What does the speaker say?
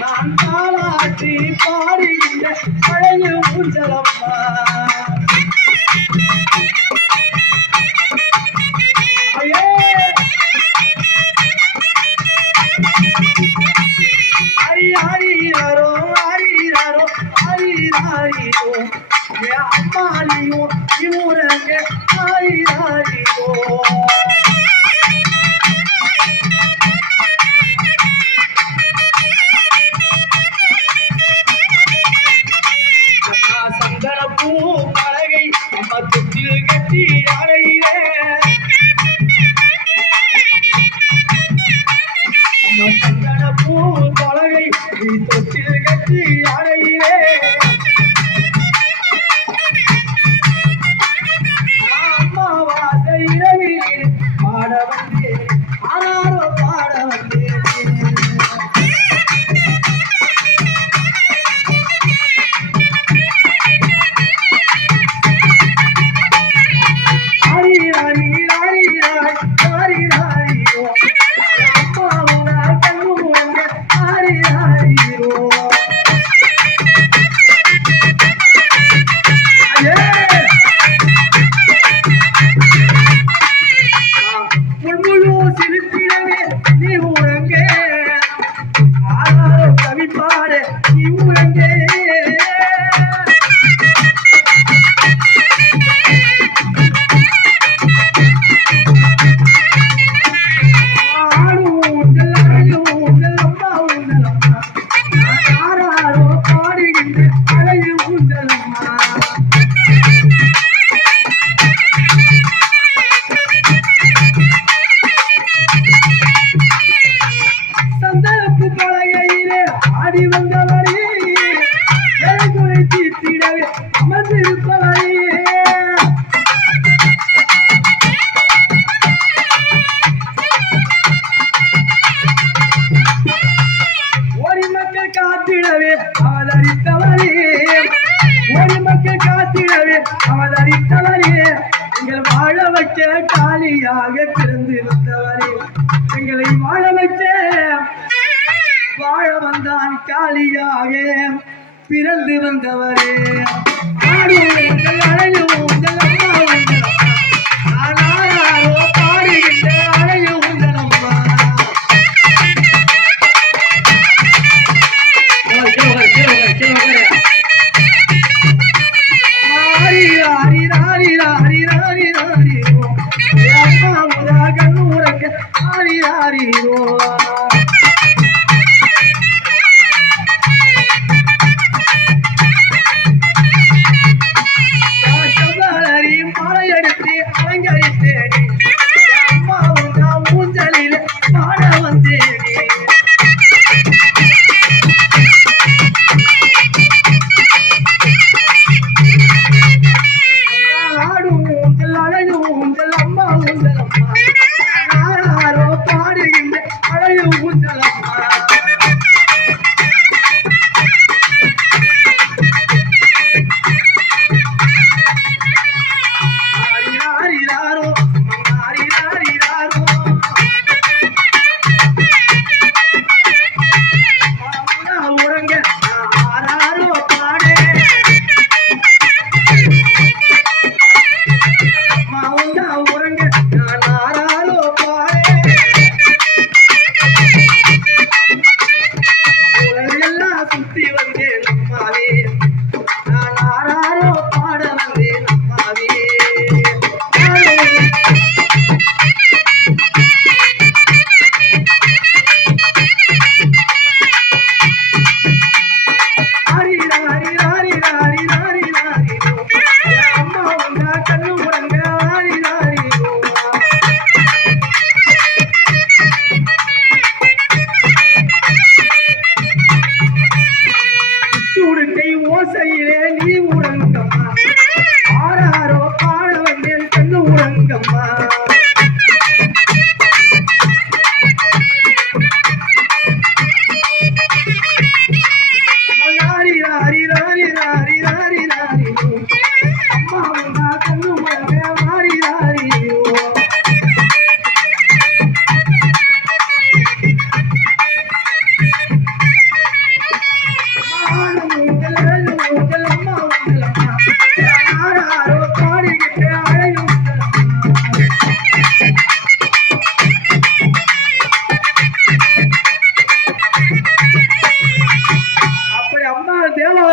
நான் பாராட்டி பாடுகின்ற அழகு ஊஞ்சலம்மா ஹரிஹரிரோ ஹரிஹரோ ஹரிஹரிரோ அம்மாலியோ இமுரங்க ஹரிஹரிரோ சந்தனப்பூ பலகை அம்மா தொட்டில் கட்டி அறையிலே சந்தனப்பூ பலகை தொட்டில் கட்டி அறையிலே அம்மாவாசை இரவில் பாட வந்தேன் ஆனாரோ பாட வந்தேன் ஆடி வந்தவரே குறை தீர்த்திடவே அமர்ந்திருப்பவரே ஒரு மக்கள் காத்திடவே அவதரித்தவரே ஒரு மக்கள் காத்திடவே அவதரித்தவரே எங்கள் வாழ வைக்க காலியாக பிறந்திருந்தவரே எங்களை வாழ வைக்க வாழ வந்தான் காலியாக பிறந்து வந்தவரே அழகு ஊஞ்சல் அம்மா பாடுகின்ற அழகு ஊஞ்சல் அம்மா அம்மா கண்ணூரங்க ஹரிஹரிரோ